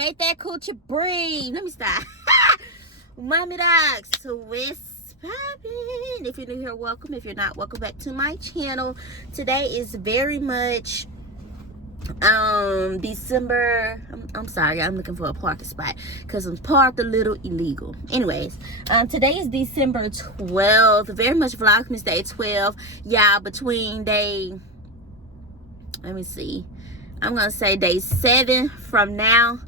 Make that coochie breathe. Let me stop. Mommy Docs, what's poppin'? If you're new here, welcome. If you're not, welcome back to my channel. Today is very much December. I'm sorry, I'm looking for a parking spot because I'm parked a little illegal. Anyways, today is December 12th. Very much Vlogmas Day 12. Yeah, between day, let me see, I'm gonna say day 7 from now.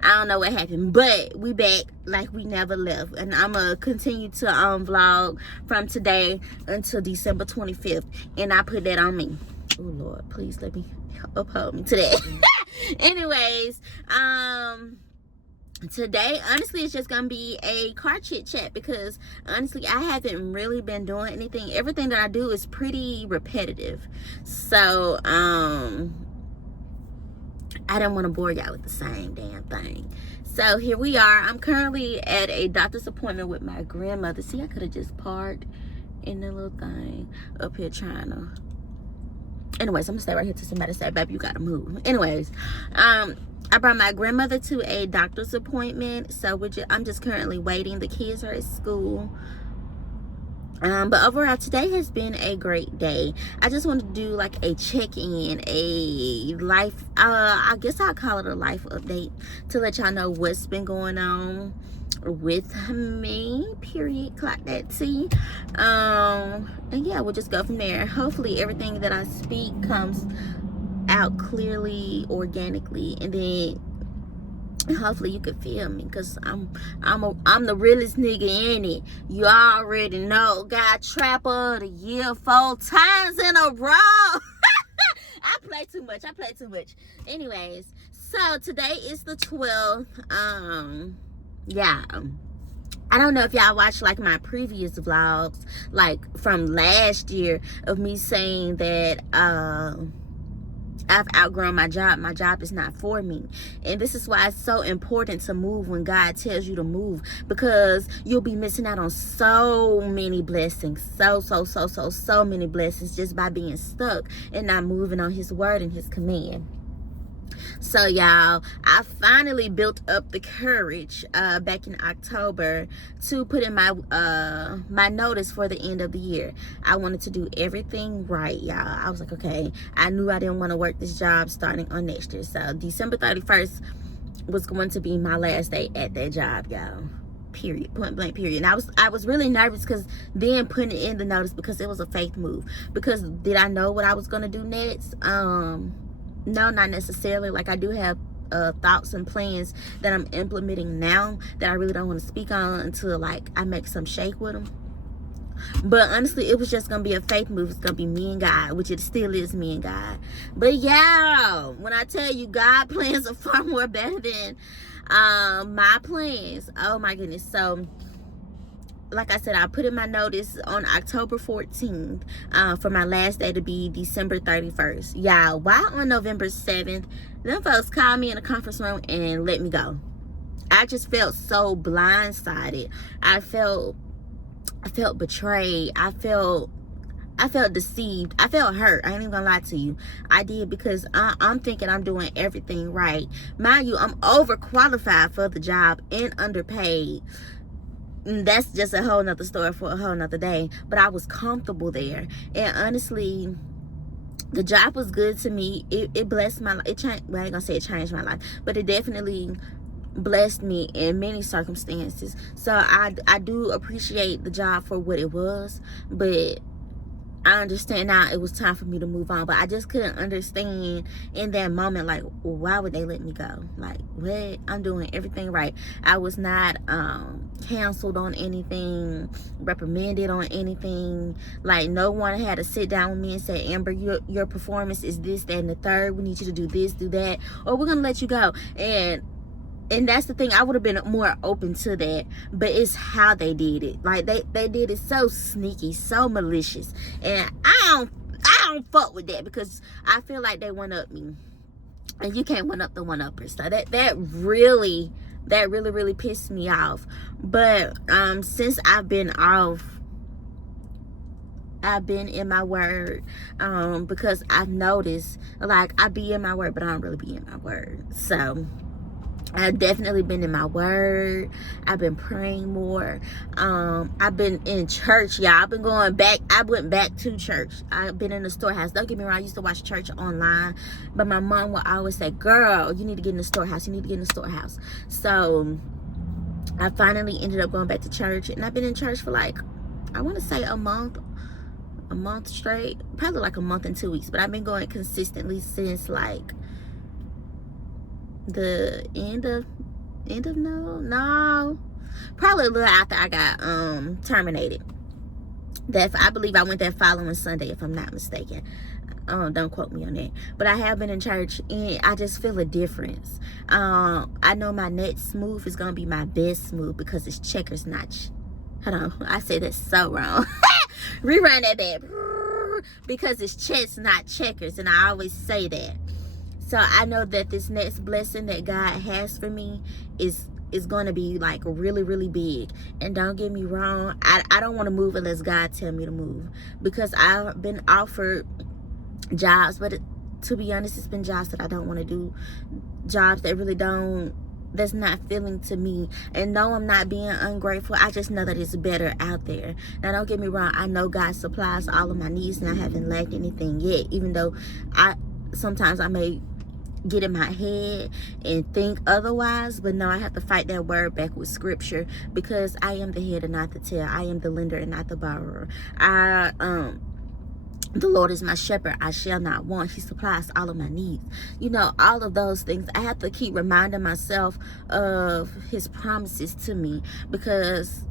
I don't know what happened, but we back like we never left, and I'm gonna continue to vlog from today until December 25th, and I put that on me. Oh Lord, please let me uphold me to that. Anyways, today honestly it's just gonna be a car chit chat because honestly I haven't really been doing anything. Everything that I do is pretty repetitive, so I don't want to bore y'all with the same damn thing. So here we are. I'm currently at a doctor's appointment with my grandmother. See, I could have just parked in the little thing up here trying to. Anyways, I'm gonna stay right here till somebody say, baby, you gotta move. Anyways, I brought my grandmother to a doctor's appointment. So I'm just currently waiting. The kids are at school. But overall today has been a great day. I just wanted to do like a check-in, a life, I guess I'll call it a life update to let y'all know what's been going on with me, period, clock that T. And yeah, we'll just go from there. Hopefully everything that I speak comes out clearly, organically, and then hopefully you can feel me, because I'm the realest nigga in it. You already know. Got Trapper of the Year 4 times in a row. I play too much. Anyways, so today is the 12th. Yeah, I don't know if y'all watched like my previous vlogs, like from last year, of me saying that I've outgrown my job. My job is not for me. And this is why it's so important to move when God tells you to move, because you'll be missing out on so many blessings. So many blessings just by being stuck and not moving on his word and his command. So y'all, I finally built up the courage back in October to put in my my notice for the end of the year. I wanted to do everything right, y'all. I was like, okay, I knew I didn't want to work this job starting on next year. So December 31st was going to be my last day at that job, y'all. Period. Point blank, period. And I was really nervous because then putting in the notice, because it was a faith move. Because did I know what I was gonna do next? No, not necessarily. Like, I do have thoughts and plans that I'm implementing now that I really don't want to speak on until like I make some shake with them. But honestly, it was just gonna be a faith move. It's gonna be me and God, which it still is, me and God. But yeah, when I tell you God plans are far more better than my plans, oh my goodness. So like I said, I put in my notice on October 14th for my last day to be December 31st. Yeah, why on November 7th, them folks called me in a conference room and let me go. I just felt so blindsided. I felt betrayed. I felt deceived. I felt hurt. I ain't even gonna lie to you. I did, because I'm thinking I'm doing everything right. Mind you, I'm overqualified for the job and underpaid. That's just a whole nother story for a whole nother day. But I was comfortable there, and honestly, the job was good to me. It blessed my life. It changed. Well, I ain't gonna say it changed my life, but it definitely blessed me in many circumstances. So I do appreciate the job for what it was, but I understand now it was time for me to move on. But I just couldn't understand in that moment, like, why would they let me go? Like, what? I'm doing everything right. I was not canceled on anything, reprimanded on anything. Like, no one had to sit down with me and say, Amber, your performance is this, that, and the third. We need you to do this, do that, or we're gonna let you go. And that's the thing, I would have been more open to that, but it's how they did it. Like, they did it so sneaky, so malicious, and I don't fuck with that, because I feel like they one up me, and you can't one up the one uppers. So that really pissed me off. But since I've been off, I've been in my word, because I've noticed, like, I be in my word, but I don't really be in my word. So I've definitely been in my word. I've been praying more. I've been in church, y'all. I've been going back. I went back to church. I've been in the storehouse. Don't get me wrong, I used to watch church online, but my mom would always say, girl, you need to get in the storehouse. You need to get in the storehouse. So I finally ended up going back to church, and I've been in church for like, I want to say a month straight, probably like a month and 2 weeks, but I've been going consistently since like the end of no, probably a little after I got terminated. I believe I went that following Sunday, if I'm not mistaken. Don't quote me on that, but I have been in church, and I just feel a difference. I know my next move is gonna be my best move, because it's checkers, not hold on, I say that so wrong. Rerun that back. Because it's chess, not checkers, and I always say that. So I know that this next blessing that God has for me is going to be like really, really big. And don't get me wrong, I don't want to move unless God tell me to move, because I've been offered jobs, but to be honest, it's been jobs that I don't want to do, jobs that really that's not feeling to me. And no, I'm not being ungrateful. I just know that it's better out there. Now, don't get me wrong, I know God supplies all of my needs, and I haven't lacked anything yet, even though sometimes I may get in my head and think otherwise. But no, I have to fight that word back with scripture, because I am the head and not the tail. I am the lender and not the borrower. The Lord is my shepherd, I shall not want. He supplies all of my needs. You know, all of those things. I have to keep reminding myself of his promises to me, because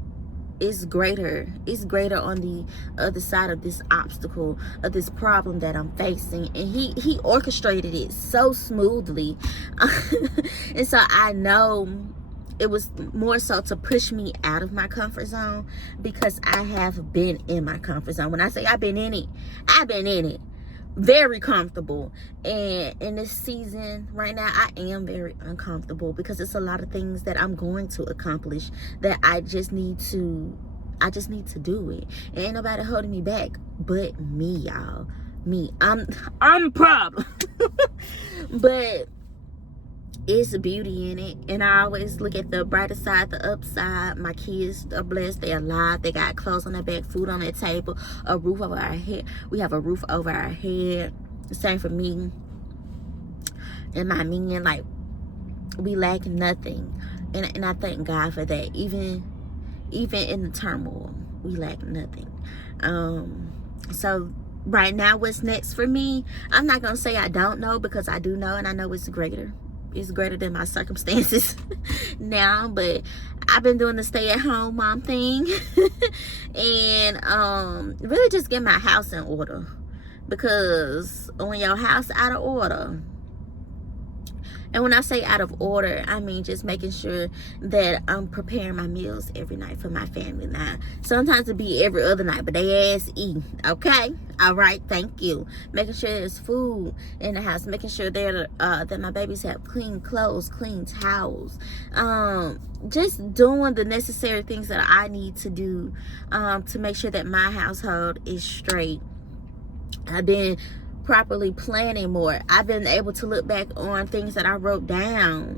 it's greater on the other side of this obstacle, of this problem that I'm facing. And he orchestrated it so smoothly. And so I know it was more so to push me out of my comfort zone, because I have been in my comfort zone. When I say I've been in it very comfortable. And in this season right now, I am very uncomfortable, because it's a lot of things that I'm going to accomplish that I just need to do it. And ain't nobody holding me back but me, y'all. Me. I'm a problem. But it's beauty in it, and I always look at the brighter side, the upside. My kids are blessed. They're alive. They got clothes on their back, food on their table, a roof over our head. We have a roof over our head. The same for me and my men. Like, we lack nothing, and I thank God for that. Even in the turmoil, we lack nothing. So right now, what's next for me? I'm not gonna say I don't know, because I do know, and I know it's greater. It's greater than my circumstances now. But I've been doing the stay-at-home mom thing and really just get my house in order, because when your house out of order, and when I say out of order, I mean just making sure that I'm preparing my meals every night for my family. Now, sometimes it be every other night, but they ass eat. Okay? All right, thank you. Making sure there's food in the house. Making sure that my babies have clean clothes, clean towels. Just doing the necessary things that I need to do to make sure that my household is straight. I've been properly planning more. I've been able to look back on things that I wrote down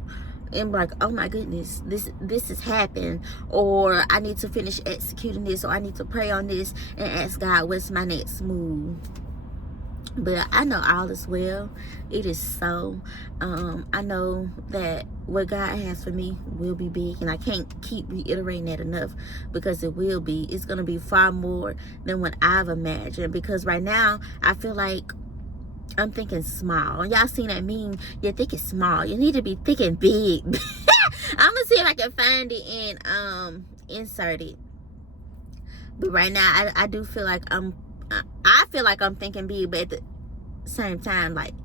and like, oh my goodness, this has happened, or I need to finish executing this, or I need to pray on this and ask God, what's my next move? But I know all is well. It is so. I know that what God has for me will be big, and I can't keep reiterating that enough, because it will be. It's going to be far more than what I've imagined, because right now I feel like I'm thinking small. Y'all seen that meme? You're thinking small. You need to be thinking big. I'm gonna see if I can find it and insert it. But right now, I do feel like I feel like I'm thinking big, but at the same time, like,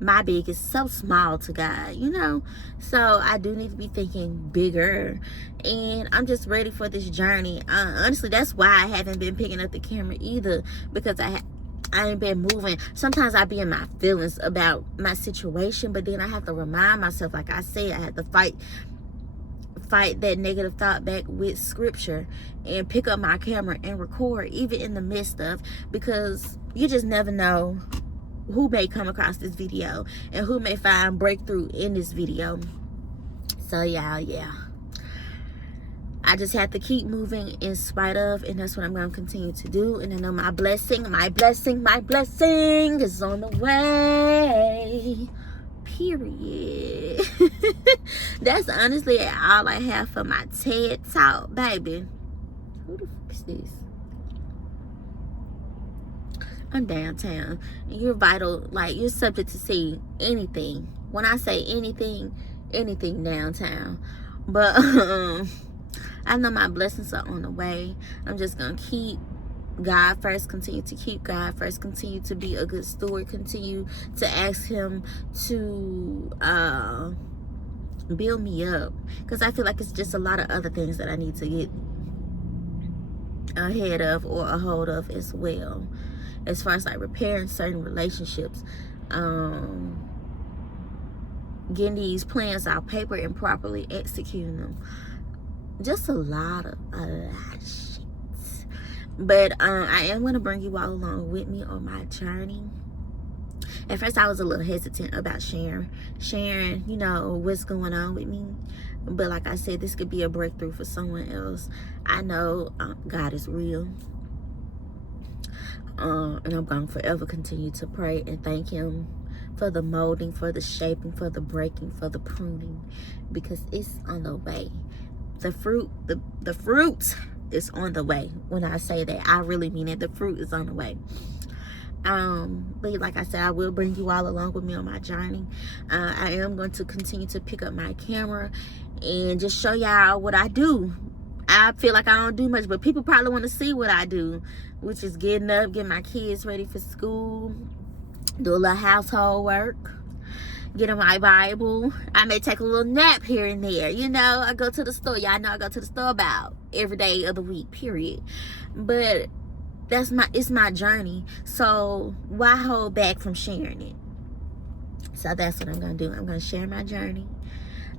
my big is so small to God, you know? So I do need to be thinking bigger, and I'm just ready for this journey. Honestly, that's why I haven't been picking up the camera either, because I ain't been moving. Sometimes I be in my feelings about my situation, but then I have to remind myself, like I said, I have to fight that negative thought back with scripture and pick up my camera and record, even in the midst of, because you just never know who may come across this video and who may find breakthrough in this video. So yeah, I just have to keep moving in spite of, and that's what I'm going to continue to do. And I know my blessing is on the way. Period. That's honestly all I have for my TED Talk, baby. Who the fuck is this? I'm downtown, and you're vital. Like, you're subject to see anything. When I say anything downtown. But I know my blessings are on the way. I'm just gonna keep God first, continue to keep God first, continue to be a good steward, continue to ask him to build me up, because I feel like it's just a lot of other things that I need to get ahead of or a hold of as well, as far as like repairing certain relationships, getting these plans out paper and properly executing them. Just a lot of shit. But I am going to bring you all along with me on my journey. At first I was a little hesitant about sharing, you know, what's going on with me. But like I said, this could be a breakthrough for someone else. I know God is real. And I'm going to forever continue to pray and thank him for the molding, for the shaping, for the breaking, for the pruning, because it's on the way. The fruit is on the way. When I say that, I really mean it. The fruit is on the way. But like I said, I will bring you all along with me on my journey. I am going to continue to pick up my camera and just show y'all what I do. I feel like I don't do much, but people probably want to see what I do, which is getting up, getting my kids ready for school, do a little household work, getting my Bible. I may take a little nap here and there. You know, I go to the store. Y'all know I go to the store about every day of the week, period. But it's my journey. So why hold back from sharing it? So that's what I'm going to do. I'm going to share my journey.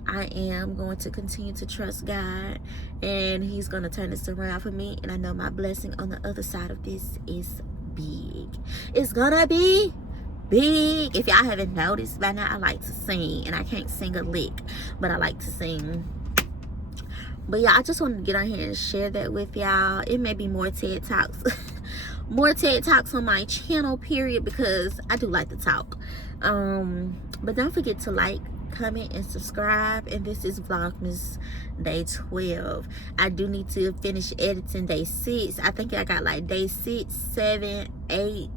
I am going to continue to trust God, and he's going to turn this around for me. And I know my blessing on the other side of this is big. It's going to be big. If y'all haven't noticed by now, I like to sing, and I can't sing a lick, but I like to sing. But yeah, I just wanted to get on here and share that with y'all. It may be more TED Talks. More TED Talks on my channel, period, because I do like to talk. But don't forget to like, comment, and subscribe. And this is Vlogmas day 12. I do need to finish editing day 6. I think I got like day 6, 7, 8,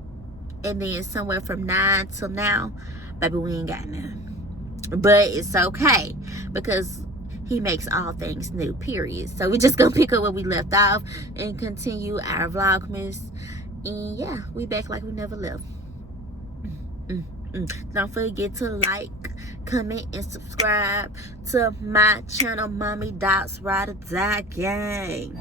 and then somewhere from 9 till now. Baby, we ain't got none. But it's okay, because he makes all things new, period. So we're just gonna pick up where we left off and continue our Vlogmas. And yeah, we back like we never left. Don't forget to like, comment, and subscribe to my channel, Mommy Dots Ride or Die Gang.